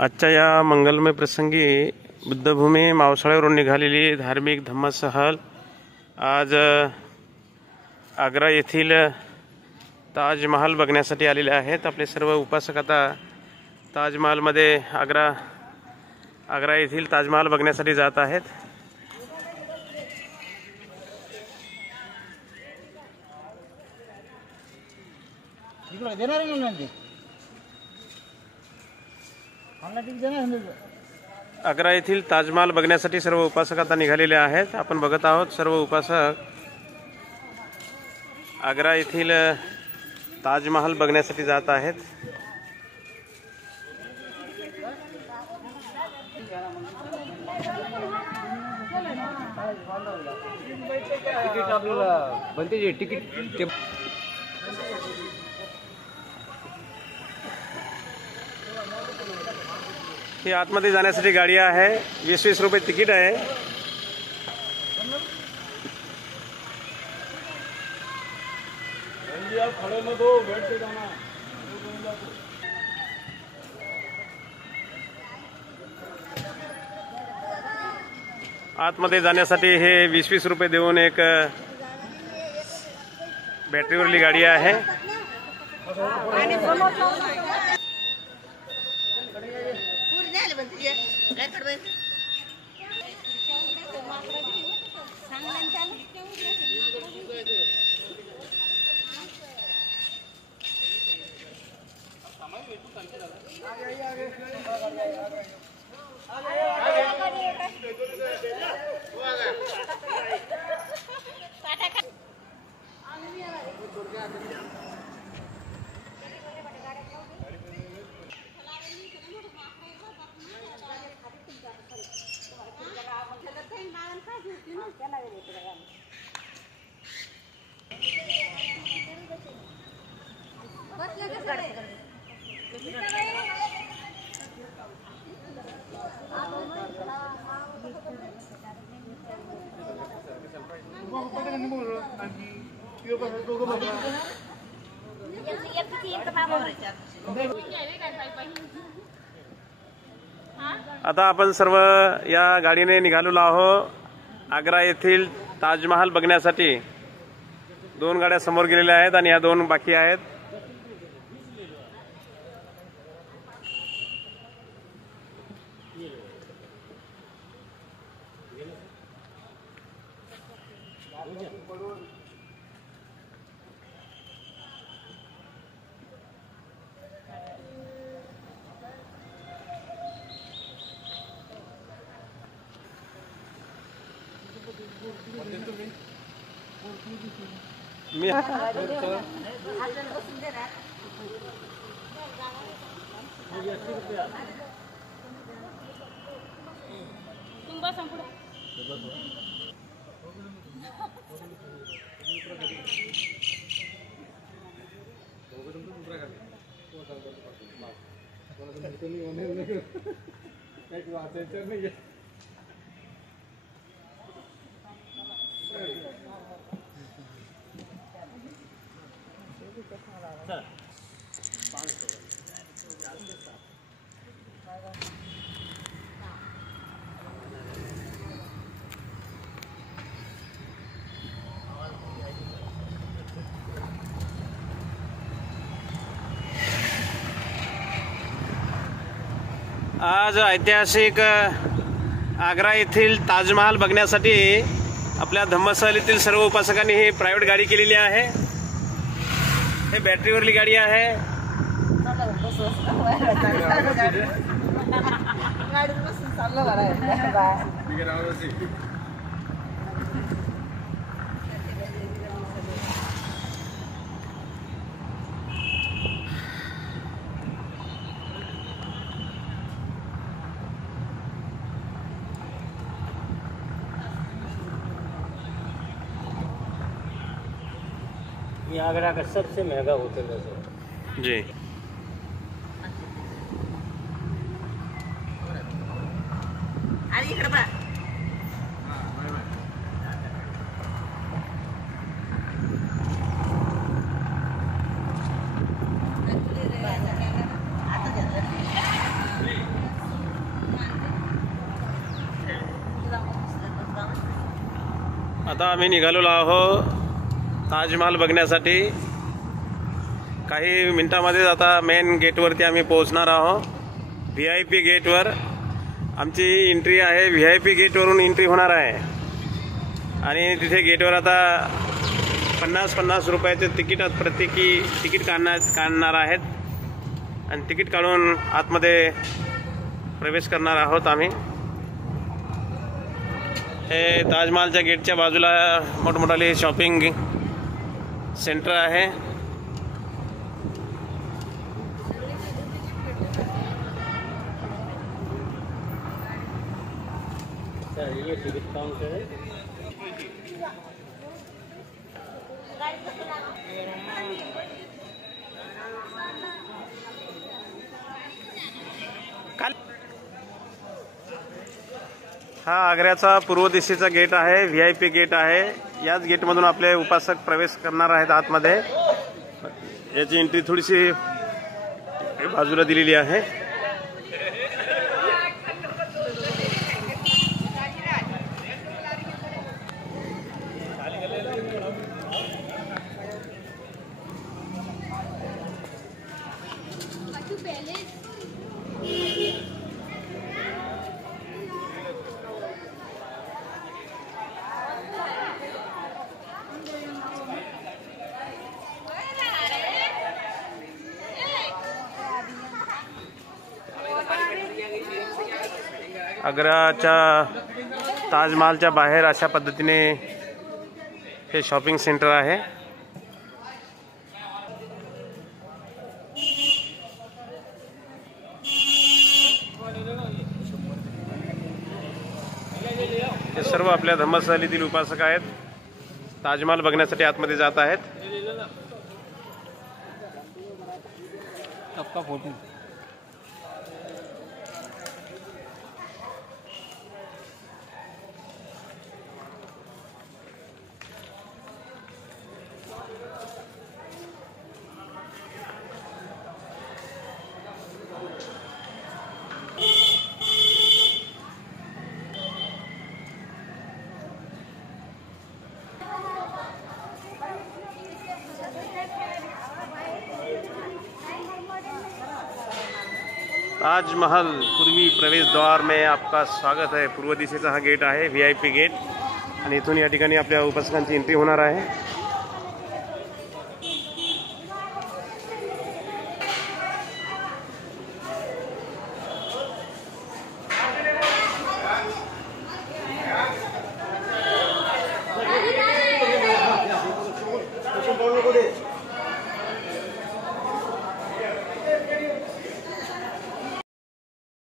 आजच्या या मंगलमय प्रसंगी बुद्धभूमी मावसाळ्यावरून निघालेली धार्मिक धम्मसहल आज आग्रा येथील ताजमहाल बघण्यासाठी आलेले आहेत। आपले सर्व उपासक आता ताजमहालमध्ये आग्रा येथील ताजमहाल बघण्यासाठी जात आहेत। आग्रा येथील ताजमहाल बघण्यासाठी सर्व उपासक आता निघालेले आहेत। आपण बघत आहोत सर्व उपासक आग्रा येथील ताजमहाल बघण्यासाठी जात आहेत। तिकीट आपल्याला बनते तिकीट ही आतमध्ये जाण्यासाठी गाडी आहे। 20-20 रुपये तिकीट आहे। आतमध्ये जाण्यासाठी हे 20-20 रुपये देऊन एक बॅटरीवरली गाडी आहे। आता आपण सर्व या गाडीने निघालेलो आहोत आग्रा येथील ताजमहाल बघण्यासाठी। 2 गाड्या समोर गेलेल्या आहेत आणि या 2 बाकी आहेत। मी आज ऐतिहासिक आग्रा येथील ताजमहाल बघण्यासाठी आपल्या धम्मसहलीतील सर्व उपासकांनी ही प्रायव्हेट गाडी केलेली आहे। हे बॅटरीवरली गाडी आहे। ये आगरा का सबसे महंगा होटल है जी। आता आम्ही निघालेलो आहोत ताजमहाल बघण्यासाठी. काही मिनिटांमध्येच आता मेन गेटवरती आम्ही पोहोचणार आहोत. VIP गेटवर आमची एंट्री आहे. VIP गेटवरून एंट्री होणार आहे आणि तिथे गेटवर आता 50-50 रुपयाचे तिकीट प्रत्येकी तिकीट काढणार आहेत आणि तिकीट काढून आतमध्ये प्रवेश करणार आहोत आम्ही. हे ताजमहालच्या गेटच्या बाजूला मोठमोठाले शॉपिंग सेंटर आहे. ये टिकट काउंटर है. हा आग्र्याचा पूर्व दिशेचा गेट आहे. VIP गेट आहे. याच गेटमधून आपले उपासक प्रवेश करणार आहेत आतमध्ये. याची एंट्री थोडीशी बाजूला दिलेली आहे. आग्राच्या ताजमहालच्या बाहेर अशा पद्धतीने हे शॉपिंग सेंटर आहे. हे सर्व आपल्या धर्मस्थळीतील उपासक आहेत. ताजमहाल बघण्यासाठी आतमध्ये जात आहेत. आपका फोटो. ताजमहल पूर्वी प्रवेश द्वार में आपका स्वागत है. पूर्व दिशेचा हा गेट आहे VIP गेट आणि इथून या ठिकाणी आपल्या उपासकांची एंट्री होणार आहे.